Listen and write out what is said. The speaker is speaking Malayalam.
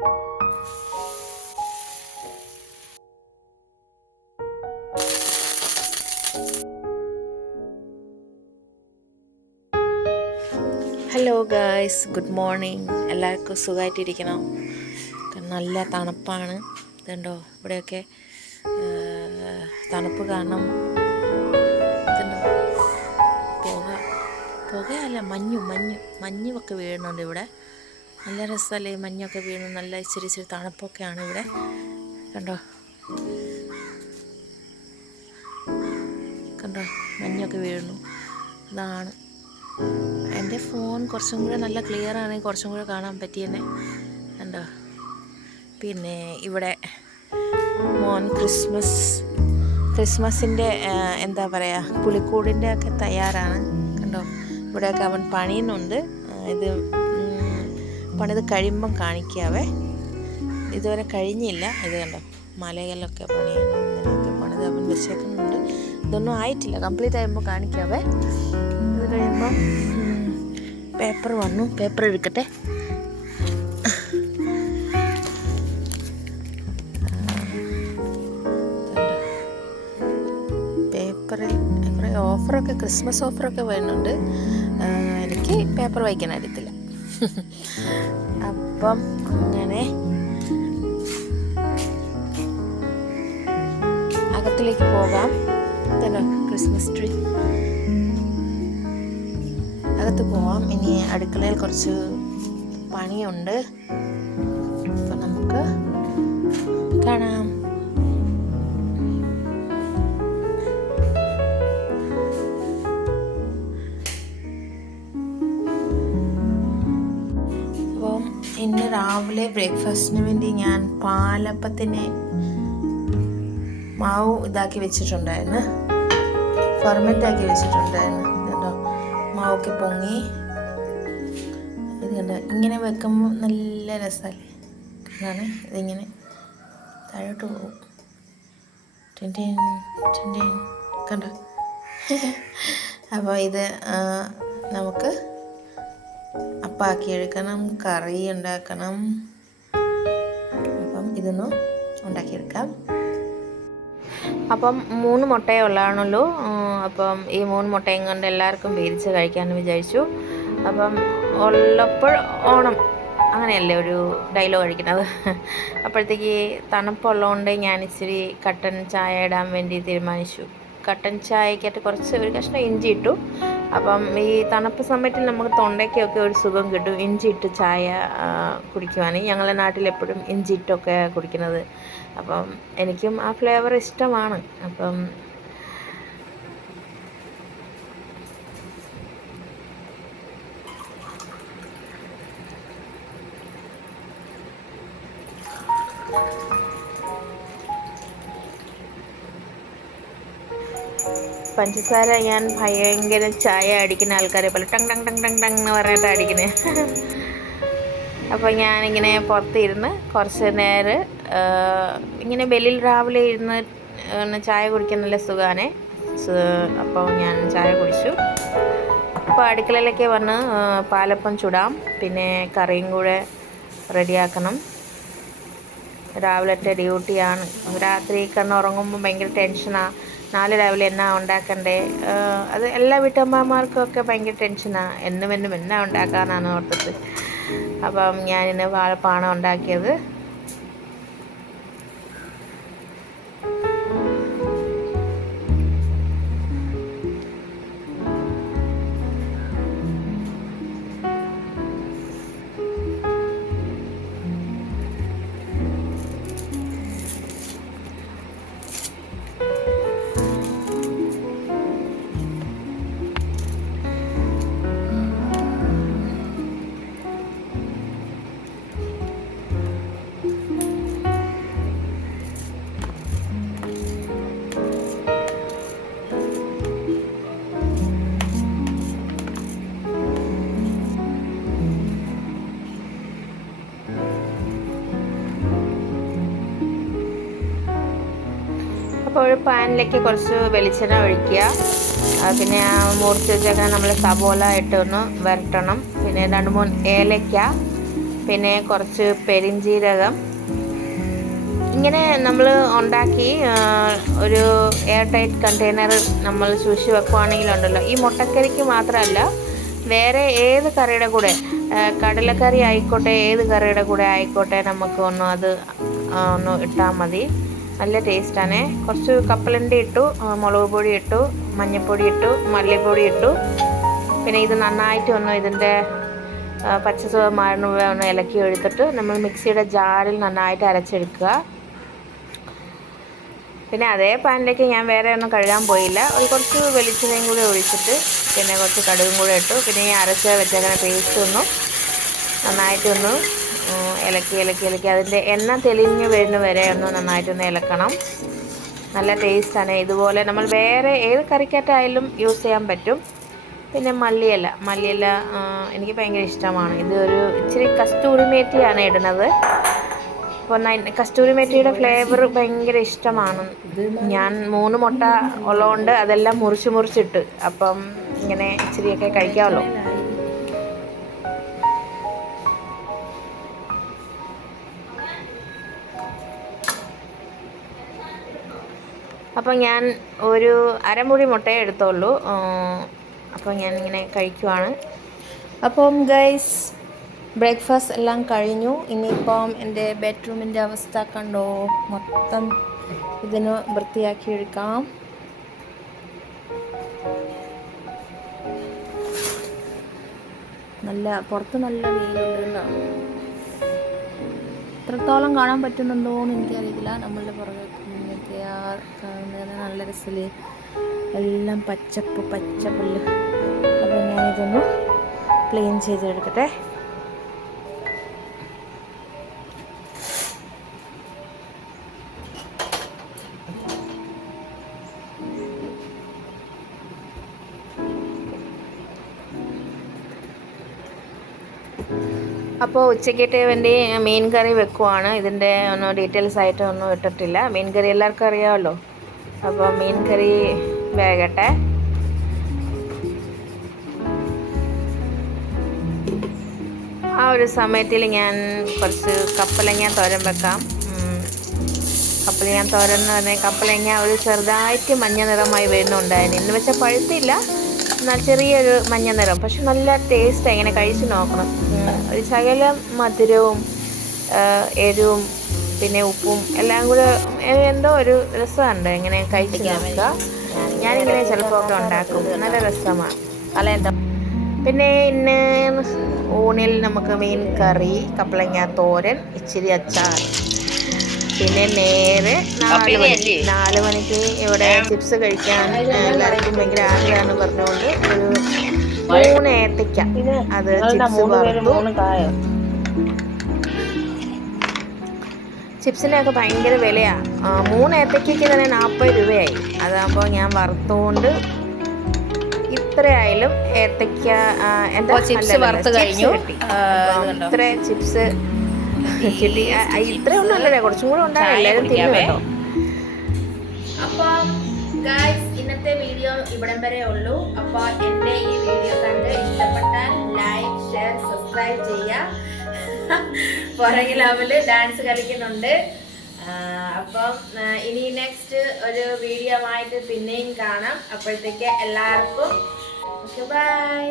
Hello guys, good morning. എല്ലാവർക്കും സുഖമായിട്ടിരിക്കണം. നല്ല തണുപ്പാണ്. ഇതുണ്ടോ ഇവിടെയൊക്കെ തണുപ്പ് കാരണം ഇതുണ്ടോ പുകയല്ല, മഞ്ഞൊക്കെ വീഴുന്നുണ്ട് ഇവിടെ. നല്ല രസമല്ലേ മഞ്ഞൊക്കെ വീണു. നല്ല ഇച്ചിരി തണുപ്പൊക്കെയാണ് ഇവിടെ. കണ്ടോ മഞ്ഞൊക്കെ വീഴുന്നു. ഇതാണ് എൻ്റെ ഫോൺ കുറച്ചും കൂടെ നല്ല ക്ലിയർ ആണെങ്കിൽ കുറച്ചും കൂടെ കാണാൻ പറ്റിയെന്നെ. കണ്ടോ. പിന്നെ ഇവിടെ മോൻ ക്രിസ്മസിൻ്റെ എന്താ പറയുക, പുലിക്കൂടിൻ്റെ ഒക്കെ തയ്യാറാണ്. കണ്ടോ, ഇവിടെയൊക്കെ അവൻ പണിയുന്നുണ്ട്. ഇത് പണിത് കഴിയുമ്പം കാണിക്കാവേ. ഇതുവരെ കഴിഞ്ഞില്ല. ഇത് കണ്ടോ, മലയിലൊക്കെ പണിയുന്നു. ഇങ്ങനെയൊക്കെ പണിത് അവൻ വെച്ചേക്കുന്നുണ്ട്. ഇതൊന്നും ആയിട്ടില്ല. കംപ്ലീറ്റ് ആകുമ്പോൾ കാണിക്കാവേ. ഇത് കഴിയുമ്പം പേപ്പർ വന്നു. പേപ്പർ എടുക്കട്ടെ. പേപ്പറിൽ കുറേ ഓഫറൊക്കെ, ക്രിസ്മസ് ഓഫറൊക്കെ വരുന്നുണ്ട്. എനിക്ക് പേപ്പർ വായിക്കാൻ അറിയത്തില്ല. അപ്പം അങ്ങനെ അകത്തിലേക്ക് പോകാം. ഇതല്ലോ ക്രിസ്മസ് ട്രീ. അകത്ത് പോവാം. ഇനി അടുക്കളയിൽ കുറച്ച് പണിയുണ്ട്. അപ്പം നമുക്ക് കാണാം. അപ്പം ഇന്ന് രാവിലെ ബ്രേക്ക്ഫാസ്റ്റിന് വേണ്ടി ഞാൻ പാലപ്പത്തിന് മാവ് ഇതാക്കി വെച്ചിട്ടുണ്ടായിരുന്നു, ഫെർമെൻ്റ് ആക്കി വെച്ചിട്ടുണ്ടായിരുന്നു. കേട്ടോ, മാവൊക്കെ പൊങ്ങി. ഇത് കണ്ടോ, ഇങ്ങനെ വെക്കുമ്പോൾ നല്ല രസമല്ലേ. അതാണ് ഇതിങ്ങനെ താഴോട്ട് പോകും. കണ്ടോ. അപ്പോൾ ഇത് നമുക്ക് അപ്പാക്കിയെടുക്കണം, കറി ഉണ്ടാക്കണം. അപ്പം ഇതൊന്ന് ഉണ്ടാക്കിയെടുക്കാം. അപ്പം 3 മുട്ടയേ ഉള്ളതാണല്ലോ. അപ്പം ഈ 3 മുട്ടയും കൊണ്ട് എല്ലാവർക്കും വീതിച്ച് കഴിക്കാമെന്ന് വിചാരിച്ചു. അപ്പം ഉള്ളപ്പോൾ ഓണം, അങ്ങനെയല്ലേ ഒരു ഡയലോഗ് കഴിക്കുന്നത്. അപ്പോഴത്തേക്ക് തണുപ്പുള്ളതുകൊണ്ട് ഞാൻ ഇച്ചിരി കട്ടൻ ചായ ഇടാൻ വേണ്ടി തീരുമാനിച്ചു. കട്ടൻ ചായക്കായിട്ട് ഒരു കഷ്ണം ഇഞ്ചി ഇട്ടു. അപ്പം ഈ തണുപ്പ് സമയത്തിൽ നമുക്ക് തൊണ്ടയ്ക്കൊക്കെ ഒരു സുഖം കിട്ടും ഇഞ്ചി ഇട്ട് ചായ കുടിക്കുവാണെങ്കിൽ. ഞങ്ങളുടെ നാട്ടിലെപ്പോഴും ഇഞ്ചി ഇട്ടൊക്കെ കുടിക്കുന്നത്. അപ്പം എനിക്കും ആ ഫ്ലേവർ ഇഷ്ടമാണ്. അപ്പം പഞ്ചസാര ഞാൻ ഭയങ്കര ചായ അടിക്കുന്ന ആൾക്കാരെ പോലെ tongue tongue tongue tongue tongue എന്ന് പറഞ്ഞിട്ട് അടിക്കണേ. അപ്പോൾ ഞാനിങ്ങനെ പുറത്തിരുന്ന് കുറച്ച് നേരം ഇങ്ങനെ വെളിയിൽ രാവിലെ ഇരുന്ന് ചായ കുടിക്കാൻ നല്ല സുഖമാണ്. അപ്പോൾ ഞാൻ ചായ കുടിച്ചു. അപ്പോൾ അടുക്കളയിലേക്ക് വന്ന് പാലപ്പം ചുടാം, പിന്നെ കറിയും കൂടെ റെഡിയാക്കണം. രാവിലത്തെ ഡ്യൂട്ടിയാണ്. രാത്രി കിടന്നുറങ്ങുമ്പോൾ ഭയങ്കര ടെൻഷനാണ്. നാളെ രാവിലെ എന്നാ ഉണ്ടാക്കണ്ടേ. അത് എല്ലാ വീട്ടമ്മമാർക്കൊക്കെ ഭയങ്കര ടെൻഷനാണ്. എന്നും എന്നാ ഉണ്ടാക്കാനാണ് ഓർത്തത്. അപ്പം ഞാനിന്ന് വാഴപ്പാണ് ഉണ്ടാക്കിയത്. അപ്പോൾ ഒരു പാനിലേക്ക് കുറച്ച് വെളിച്ചെണ്ണ ഒഴിക്കുക. പിന്നെ മുറിച്ച് വെച്ചേക്കാൻ നമ്മൾ സവോള ഇട്ടൊന്ന് വരട്ടണം. പിന്നെ 2-3 ഏലയ്ക്ക, പിന്നെ കുറച്ച് പെരിഞ്ജീരകം. ഇങ്ങനെ നമ്മൾ ഉണ്ടാക്കി ഒരു എയർ ടൈറ്റ് കണ്ടെയ്നർ നമ്മൾ സൂക്ഷിച്ച് വെക്കുകയാണെങ്കിലുണ്ടല്ലോ, ഈ മുട്ടക്കറിക്ക് മാത്രമല്ല വേറെ ഏത് കറിയുടെ കൂടെ, കടലക്കറി ആയിക്കോട്ടെ, ഏത് കറിയുടെ കൂടെ ആയിക്കോട്ടെ, നമുക്ക് അത് ഒന്ന് ഇട്ടാൽ മതി. നല്ല ടേസ്റ്റാണ്. കുറച്ച് കപ്പലണ്ടി ഇട്ടു, മുളക് പൊടി ഇട്ടു, മഞ്ഞൾപ്പൊടി ഇട്ടു, മല്ലിപ്പൊടി ഇട്ടു. പിന്നെ ഇത് നന്നായിട്ട് ഇതിൻ്റെ പച്ച മരുന്ന് ഒന്ന് ഇളക്കി എടുത്തിട്ട് നമ്മൾ മിക്സിയുടെ ജാറിൽ നന്നായിട്ട് അരച്ചെടുക്കുക. പിന്നെ അതേ പാനിലേക്ക് ഞാൻ വേറെ ഒന്നും കഴുകാൻ പോയില്ല. കുറച്ച് വെളിച്ചെണ്ണയും കൂടി ഒഴിച്ചിട്ട് പിന്നെ കുറച്ച് കടുകും കൂടെ ഇട്ടു. പിന്നെ ഈ അരച്ച് വെച്ചേക്കുന്ന പേസ്റ്റ് നന്നായിട്ടൊന്ന് ഇളക്കി അതിൻ്റെ എണ്ണ തെളിഞ്ഞ് വരുന്ന വരെ നന്നായിട്ടൊന്ന് ഇളക്കണം. നല്ല ടേസ്റ്റാണ്. ഇതുപോലെ നമ്മൾ വേറെ ഏത് കറിക്കകത്തായാലും യൂസ് ചെയ്യാൻ പറ്റും. പിന്നെ മല്ലിയില എനിക്ക് ഭയങ്കര ഇഷ്ടമാണ്. ഇത് ഇച്ചിരി കസ്തൂരി മേത്തിയാണ് ഇടുന്നത്. അപ്പോൾ കസ്തൂരി മേത്തിയുടെ ഫ്ലേവർ ഭയങ്കര ഇഷ്ടമാണ്. ഞാൻ 3 മുട്ട ഉള്ളതുകൊണ്ട് അതെല്ലാം മുറിച്ചിട്ട് അപ്പം ഇങ്ങനെ ഇച്ചിരിയൊക്കെ കഴിക്കാമല്ലോ. അപ്പോൾ ഞാൻ ഒരു അരമുറി മുട്ടയെ എടുത്തോളൂ. അപ്പോൾ ഞാനിങ്ങനെ കഴിക്കുവാണ്. അപ്പം ഗൈസ്, ബ്രേക്ക്ഫാസ്റ്റ് എല്ലാം കഴിഞ്ഞു. ഇനിയിപ്പം എൻ്റെ ബെഡ്റൂമിൻ്റെ അവസ്ഥ കണ്ടോ, മൊത്തം ഇതിന് വൃത്തിയാക്കി എടുക്കാം. പുറത്ത് നല്ല വെയിലുണ്ട്. എത്രത്തോളം കാണാൻ പറ്റുന്നുണ്ടോയെന്ന് എനിക്കറിയില്ല. നമ്മളുടെ പുറകെ കാണുന്നതിന് നല്ല രസമില്ലേ, എല്ലാം പച്ചപ്പുല്ല്. അപ്പോൾ ഞാനിതൊന്ന് ക്ലീൻ ചെയ്തെടുക്കട്ടെ. അപ്പോൾ ഉച്ചയ്ക്കിട്ട് വേണ്ടി മീൻ കറി വെക്കുവാണ്. ഇതിൻ്റെ ഡീറ്റെയിൽസ് ആയിട്ട് ഇട്ടിട്ടില്ല. മീൻ കറി എല്ലാവർക്കും അറിയാമല്ലോ. അപ്പോൾ മീൻ കറി വേകട്ടെ. ആ ഒരു സമയത്തിൽ ഞാൻ കുറച്ച് കപ്പലങ്ങ തോരൻ വെക്കാം. കപ്പലങ്ങ തോരൻ എന്ന് പറഞ്ഞാൽ കപ്പലങ്ങ ഒരു ചെറുതായിട്ട് മഞ്ഞ നിറമായി വരുന്നുണ്ടായിരുന്നു. എന്ന് വെച്ചാൽ പഴുത്തില്ല, എന്നാൽ ചെറിയൊരു മഞ്ഞ നിറം. പക്ഷെ നല്ല ടേസ്റ്റ്. എങ്ങനെ കഴിച്ച് നോക്കണം. ഒരു ശകലം മധുരവും എരിവും പിന്നെ ഉപ്പും എല്ലാം കൂടെ എന്തോ ഒരു രസമുണ്ട്. ഇങ്ങനെ കഴിച്ച് നോക്കുക. ഞാനിങ്ങനെ ചിലപ്പോൾ ഒക്കെ ഉണ്ടാക്കും. നല്ല രസമാണ്. എന്താ പിന്നെ ഇന്ന് ഊണിൽ നമുക്ക് മീൻ കറി, കപ്പലങ്ങ തോരൻ, ഇച്ചിരി അച്ചാർ. പിന്നെ നേരെ 4 മണിക്ക് ഇവിടെ ചിപ്സ് കഴിക്കാൻ എല്ലാവർക്കും ഭയങ്കര ആഗ്രഹമാണ് പറഞ്ഞുകൊണ്ട് ഒരു 3 ഏത്തയ്ക്ക അത് ചിപ്സ് വറുത്തു. ചിപ്സിനൊക്കെ ഭയങ്കര വിലയാണ്. 3 ഏത്തയ്ക്കയ്ക്ക് തന്നെ 40 രൂപയായി. അതാകുമ്പോൾ ഞാൻ വറുത്തുകൊണ്ട് ഇത്രയായാലും ഏത്തയ്ക്ക എന്താ ചിപ്സ് വറുത്ത് കഴിഞ്ഞു. ഇത്ര ചിപ്സ് കിട്ടി. ഇത്രയൊന്നും അല്ലേ, കുറച്ചും കൂടെ ഉണ്ടാകും. എല്ലാവരും തിന്നു കേട്ടോ. അപ്പം ഗൈസ്, ഇന്നത്തെ വീഡിയോ ഇവിടം വരെ ഉള്ളൂ. അപ്പോൾ എൻ്റെ ഈ വീഡിയോ കണ്ട് ഇഷ്ടപ്പെട്ടാൽ ലൈക്ക്, ഷെയർ, സബ്സ്ക്രൈബ് ചെയ്യുക. പുറകിൽ അവള് ഡാൻസ് കളിക്കുന്നുണ്ട്. അപ്പം ഇനി നെക്സ്റ്റ് ഒരു വീഡിയോ ആയിട്ട് പിന്നെയും കാണാം. അപ്പോഴത്തേക്ക് എല്ലാവർക്കും ബൈ.